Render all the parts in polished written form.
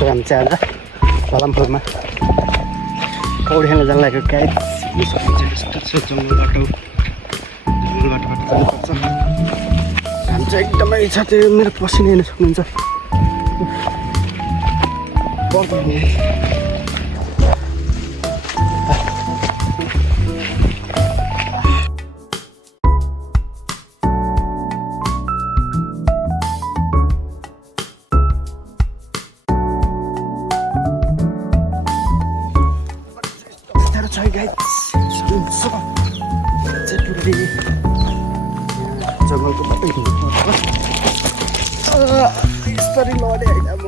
हामी चाहिँ आज पालमपुरमा पौडी खेल्न जान लागेको गाइड यस्तो छ जङ्गल बाटो जङ्गलबाटोबाट जानुपर्छ हामी चाहिँ एकदमै छ त्यो मेरो पसिना हेर्न सक्नुहुन्छ जङ्गलको बाटो हिँड्नुपर्छ यसरी लडेँ होइन म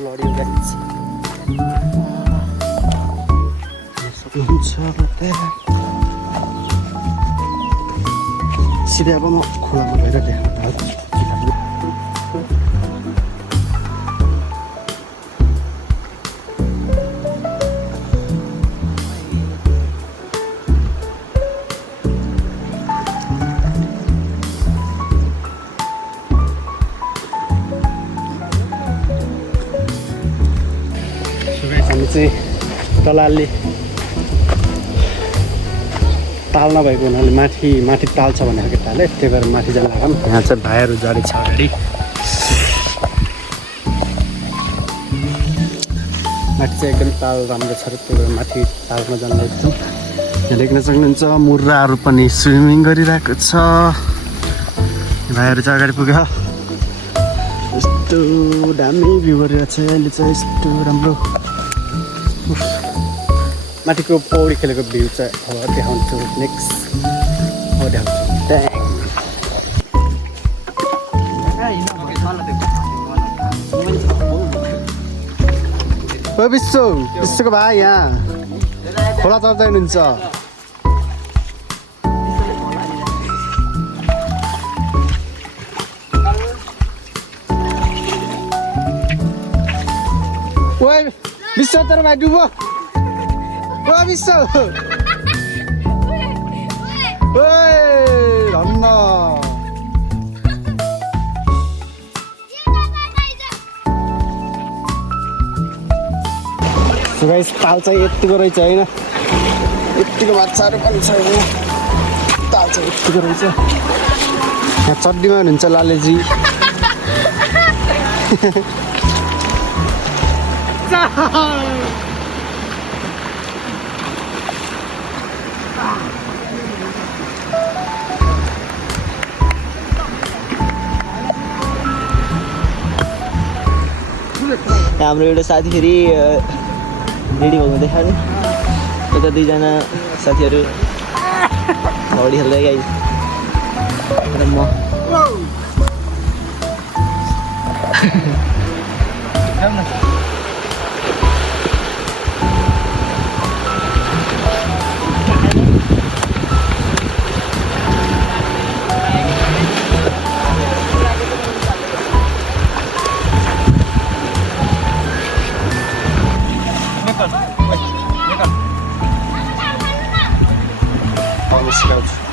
लड्यो गाइस सक्नुहुन्छ सिधै अब म खोलामा गएर देखाउँछु हामी चाहिँ तलाले ताल नभएको हुनाले माथि ताल छ भनेर केटाले त्यही भएर माथि जान लागौँ यहाँ चाहिँ भाइहरू जारी छ अगाडि माथि चाहिँ एकदम ताल राम्रो छ र त्यही भएर माथि तालमा जान लाग्छौँ यहाँ देख्न सक्नुहुन्छ मुर्राहरू पनि स्विमिङ गरिरहेको छ भाइहरू चाहिँ अगाडि पुग्यो यस्तो दामी भ्यू गरिरहेको छ अहिले चाहिँ यस्तो राम्रो माथिको पौडी खेलेको भ्यू चाहिँ अब देखाउँछु नेक्स्ट देखाउँछु विश्वको भाइ यहाँ खोला चल्दै हुनुहुन्छ विश्व तर भाइ डुबो विश्व धन्न गाइस ताल चाहिँ यतिको रहेछ होइन यतिको बाछाहरू पनि छैन ताल चाहिँ यतिको रहेछ यहाँ चड्डीमा हुनुहुन्छ लालेजी हाम्रो एउटा साथी फेरि रेडी भएको देखायो यता दुईजना साथीहरू पौडी खेल्दै गाइस र म Let's go.